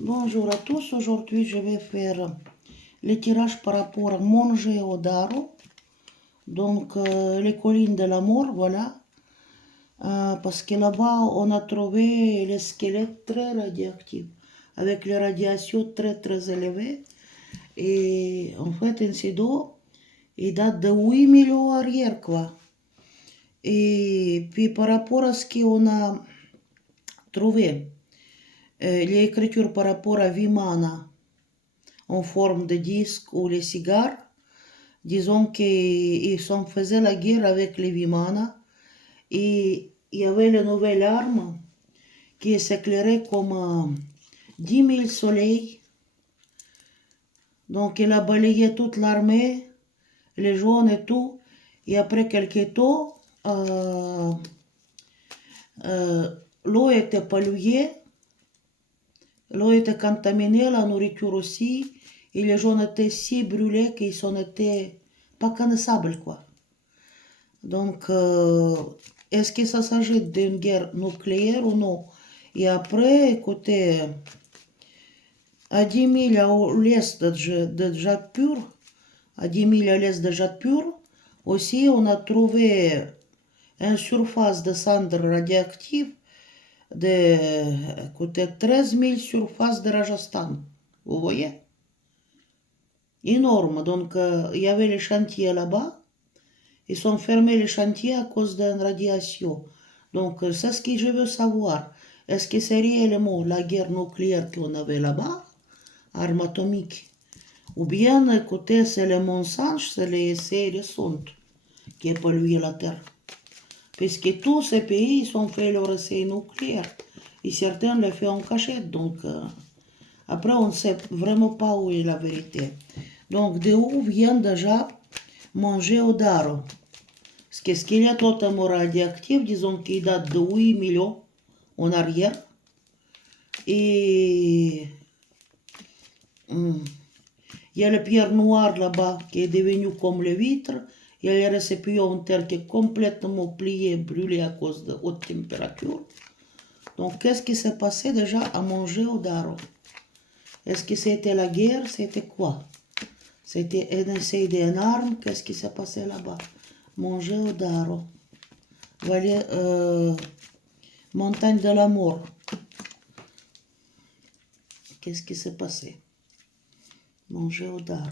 Bonjour à tous, aujourd'hui je vais faire les tirages par rapport à Mongeodaro, donc les collines de la mort, voilà. Parce que là-bas on a trouvé les squelettes très radioactifs, avec les radiations très élevées. Et en fait, un Sido, il date de 8 millions arrière, quoi. Et puis par rapport à ce qu'on a trouvé, les écritures par rapport à Vimana, en forme de disque ou les cigares, disons qu'ils faisaient la guerre avec les Vimana et il y avait la nouvelle arme qui s'éclairait comme 10 000 soleils. Donc il a balayé toute l'armée, les jaunes et tout. Et après quelques temps, l'eau était polluée, l'eau était contaminée, la nourriture aussi. Et les jaunes étaient si brûlés qu'ils sont été pas connaissables, quoi. Donc, est-ce que ça s'agit d'une guerre nucléaire ou non? Et après, écoutez, à 10 000 à l'est de Jadpur, à 10 000 à l'est de Jadpur, aussi on a trouvé une surface de cendres radioactives de, écoutez, 13 000 surfaces de Rajasthan. Vous voyez? Énorme. Donc, il y avait les chantiers là-bas. Ils ont fermé les chantiers à cause d'une radiation. Donc, c'est ce que je veux savoir. Est-ce que c'est réellement la guerre nucléaire qu'on avait là-bas, arme atomique? Ou bien, écoutez, c'est le mensonge, c'est les essais récents qui ont pollué la Terre. Puisque tous ces pays ils ont fait leur essai nucléaire. Et certains le font en cachette. Donc, après, on ne sait vraiment pas où est la vérité. Donc, de où vient déjà Mongeodaro? Parce que ce qu'il y a totalement radioactif, disons qu'il date de 8 millions en arrière. Et il y a la pierre noire là-bas qui est devenue comme le vitre. Il y a les récipients en terre qui est complètement plié, brûlé à cause de haute température. Donc, qu'est-ce qui s'est passé déjà à Mongeodaro? Est-ce que c'était la guerre? C'était quoi? C'était un essai d'une arme? Qu'est-ce qui s'est passé là-bas? Mongeodaro. Vallée, montagne de la mort. Qu'est-ce qui s'est passé? Mongeodaro.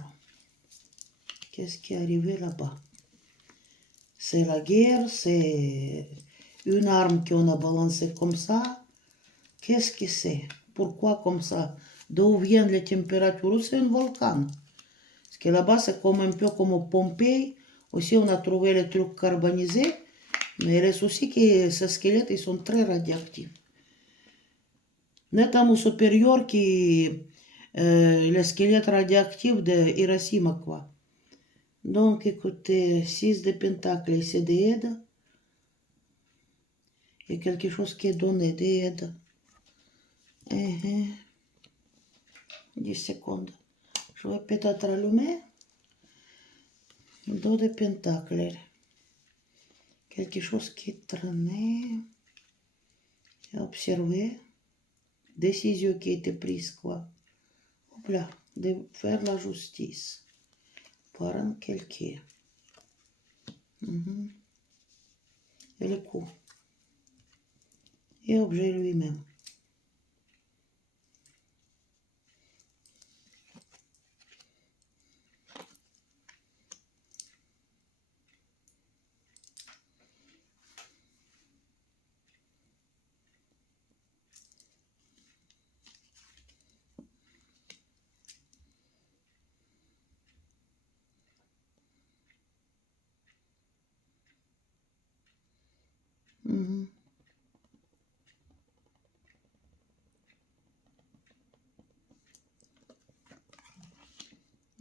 Qu'est-ce qui est arrivé là-bas? C'est la guerre, c'est une arme qu'on a balancée comme ça. Qu'est-ce que c'est? Pourquoi comme ça? D'où viennent les températures? C'est un volcan. Parce que là-bas, c'est comme un peu comme Pompéi. Aussi, on a trouvé les trucs carbonisés. Mais il reste aussi que ces squelettes, ils sont très radioactifs. Notamment supérieur qui le squelette radioactif de Hiroshima, quoi. Donc, écoutez, 6 de pentacle, c'est des aides. Il y a quelque chose qui est donné, des aides. 10 secondes. Je vais peut-être allumer. 2 de pentacle. Quelque chose qui traînait. Observer. Décision qui a été prise, quoi. Hop là, de faire la justice. Par un quelqu'un. Et le coup. Et objet lui-même.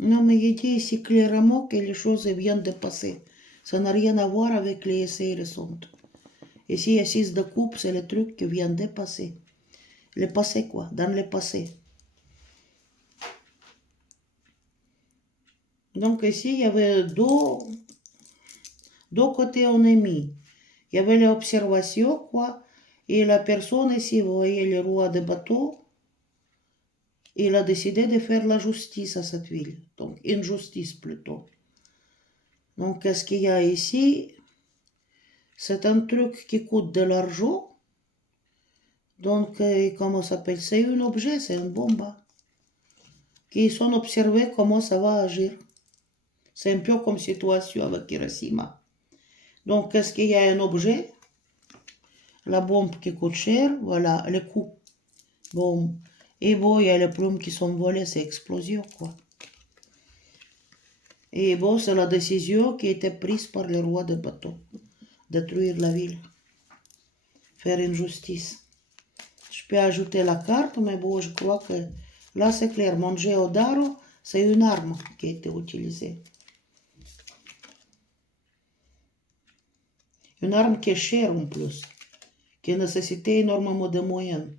Non, mais il dit ici clairement que les choses viennent de passer. Ça n'a rien à voir avec les essais récents. Ici, il y a 6 de coupe, c'est le truc qui vient de passer. Le passé, quoi, dans le passé. Donc ici, il y avait deux côtés ennemis. Il y avait l'observation, quoi, et la personne ici, vous voyez le roi de bateau, il a décidé de faire la justice à cette ville. Donc, injustice plutôt. Donc, qu'est-ce qu'il y a ici? C'est un truc qui coûte de l'argent. Donc, comment ça s'appelle? C'est un objet, c'est une bombe. Qui sont observés comment ça va agir. C'est un peu comme situation avec Hiroshima. Donc, qu'est-ce qu'il y a un objet? La bombe qui coûte cher, voilà, le coût. Bon. Et bon, il y a les plumes qui sont volées, c'est explosion, quoi. Et bon, c'est la décision qui a été prise par le roi de bateau. Détruire la ville. Faire une justice. Je peux ajouter la carte, mais bon, je crois que là, c'est clair. Mohenjo-daro, c'est une arme qui a été utilisée. Une arme qui est chère en plus, qui nécessitait énormément de moyens.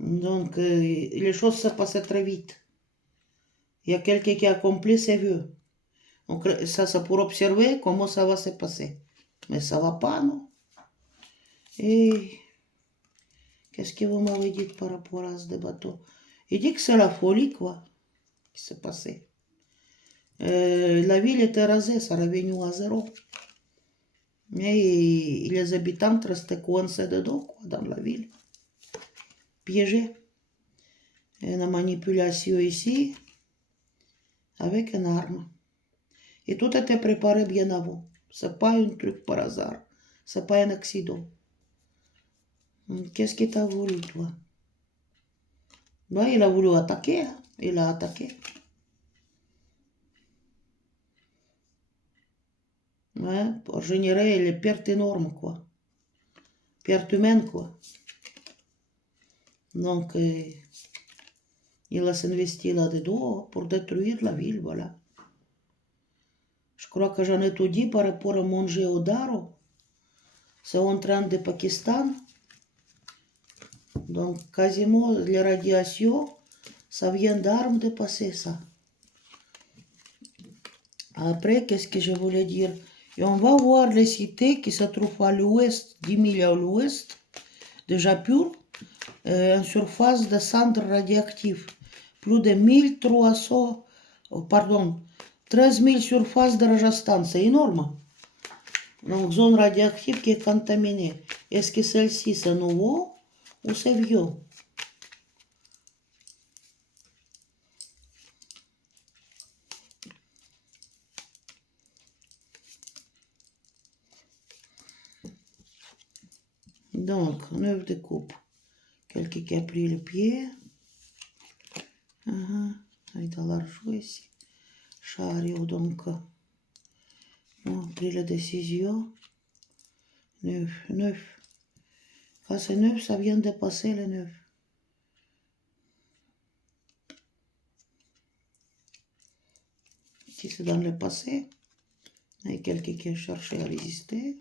Donc, les choses se passaient très vite. Il y a quelqu'un qui a accompli ses vœux. Donc, ça, c'est pour observer comment ça va se passer. Mais ça va pas, non? Et qu'est-ce que vous m'avez dit par rapport à ce bateau? Il dit que c'est la folie, quoi, qui s'est passé. La ville était rasée, ça est revenu à zéro. Mais les habitants restaient coincés dedans, quoi, dans la ville. Piégés. Une manipulation ici, avec une arme. Et tout était préparé bien avant. C'est pas un truc par hasard. C'est pas un accident. Qu'est-ce que t'as voulu, toi? Ben, il a voulu attaquer, hein. Il a attaqué. Ouais, pour générer les pertes énormes, quoi. Pertes humaines, quoi. Donc, il a s'investi là-dedans pour détruire la ville, voilà. Je crois que j'en ai tout dit par rapport à Mohenjo-daro. C'est en train de Pakistan. Donc, quasiment, les radiations, ça vient d'armes de passer, ça. Après, qu'est-ce que je voulais dire? Et on va voir les cités qui se trouvent à l'ouest, 10 milles à l'ouest de Jaipur, en surface de cendres radioactives. Plus de 1300, pardon, 13 000 surfaces de Rajasthan, c'est énorme. Donc, zone radioactive qui est contaminée. Est-ce que celle-ci, c'est nouveau ou c'est vieux? Donc, 9 de coupe. Quelqu'un qui a pris le pied. Il a l'argent ici. Chariot, donc, on a pris la décision. 9, 9. Quand c'est 9, ça vient de passer le 9. Ici, c'est dans le passé. Il y a quelqu'un qui a cherché à résister.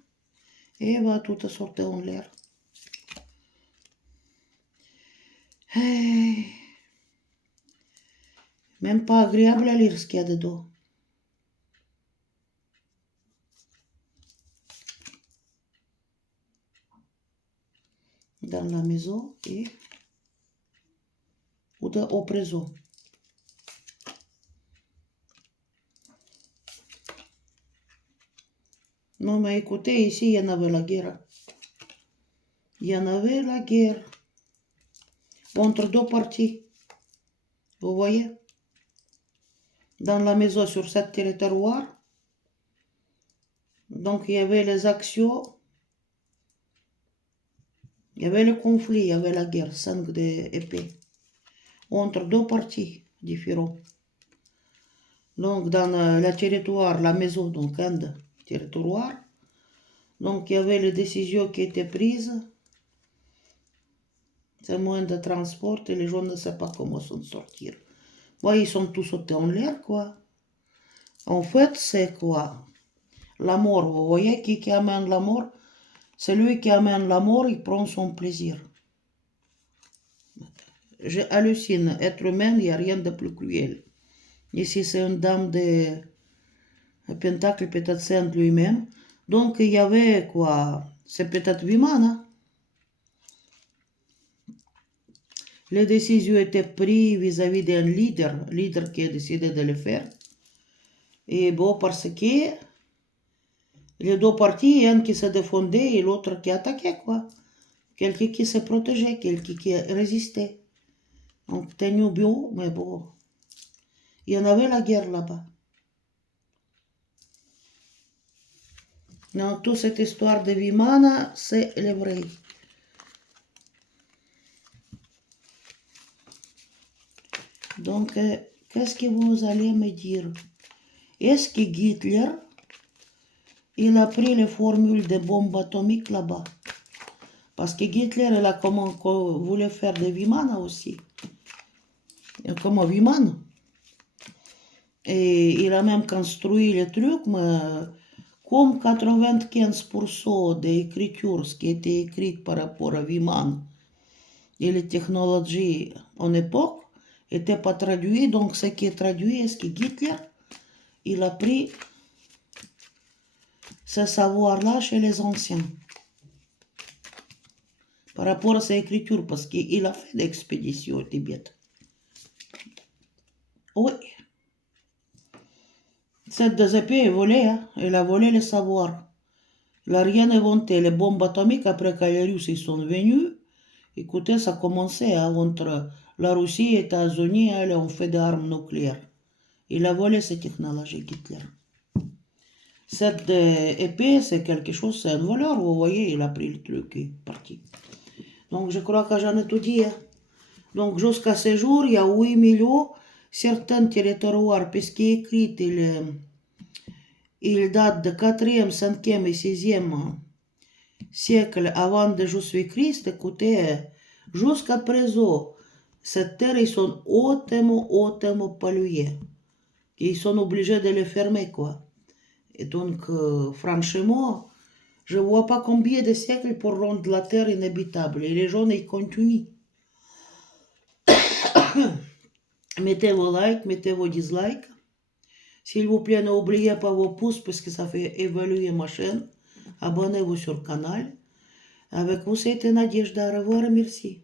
Et va tout sortir en l'air. Hey. Même pas agréable à lire ce qu'il y a dedans. Dans la maison et au prison. Non, mais écoutez, ici, il y en avait la guerre. Il y en avait la guerre entre deux parties. Vous voyez? Dans la maison, sur ce territoire. Donc, il y avait les actions. Il y avait le conflit, il y avait la guerre, 5 d'épée. Entre deux parties différents. Donc, dans le territoire, la maison, donc un territoire. Donc, il y avait les décisions qui étaient prises. C'est moins de transport et les gens ne savent pas comment s'en sortir. Bon, ils sont tous sautés en l'air, quoi. En fait, c'est quoi? La mort, vous voyez qui amène la mort? Celui qui amène la mort, il prend son plaisir. J'hallucine. Être humain, il n'y a rien de plus cruel. Ici, c'est une dame de Pentacle, peut-être sainte lui-même. Donc, il y avait quoi? C'est peut-être humain, hein? les décisions étaient prises vis-à-vis d'un leader qui a décidé de le faire. Et bon, parce que les deux parties, un qui se défendait et l'autre qui attaquait, quoi. Quelqu'un qui se protégeait, quelqu'un qui résistait. Donc, tenu bio, mais bon, il y en avait la guerre là-bas. Dans toute cette histoire de Vimana, c'est le vrai. Donc, qu'est-ce que vous allez me dire? Est-ce que Hitler, il a pris les formules de bombes atomiques là-bas? Parce que Hitler, il a voulu faire des Vimana aussi. Comme Vimana. Et il a même construit le truc, mais comme 95% des écritures qui étaient écrites par rapport à Viman et les technologies en époque n'étaient pas traduites. Donc, ce qui est traduit, est-ce que Hitler, il a pris ce savoir-là chez les anciens par rapport à ces écritures, parce qu'il a fait des expéditions au Tibet. Oui. Cette DZP est volée, hein? Elle a volé le savoir. Il n'a rien inventé. Les bombes atomiques, après que les Russes sont venus, écoutez, ça commençait entre la Russie et les États-Unis, elles ont fait des armes nucléaires. Il a volé ces technologies, Hitler. Cette épée, c'est quelque chose, c'est un voleur, vous voyez, il a pris le truc et est parti. Donc, je crois que j'en ai tout dit. Hein. Donc, jusqu'à ce jour, il y a 8 millions, certains territoires, puisqu'il est écrit, il date de 4e, 5e et 6e siècle avant de Jésus-Christ. Écoutez, jusqu'à présent, cette terre, ils sont hautement pollués. Ils sont obligés de les fermer, quoi. Et donc, franchement, je ne vois pas combien de siècles pour rendre la terre inhabitable. Et les gens, ils continuent. Mettez vos likes, mettez vos dislikes. S'il vous plaît, n'oubliez pas vos pouces parce que ça fait évoluer ma chaîne. Abonnez-vous sur le canal. Avec vous, c'était Nadejda. Au revoir et merci.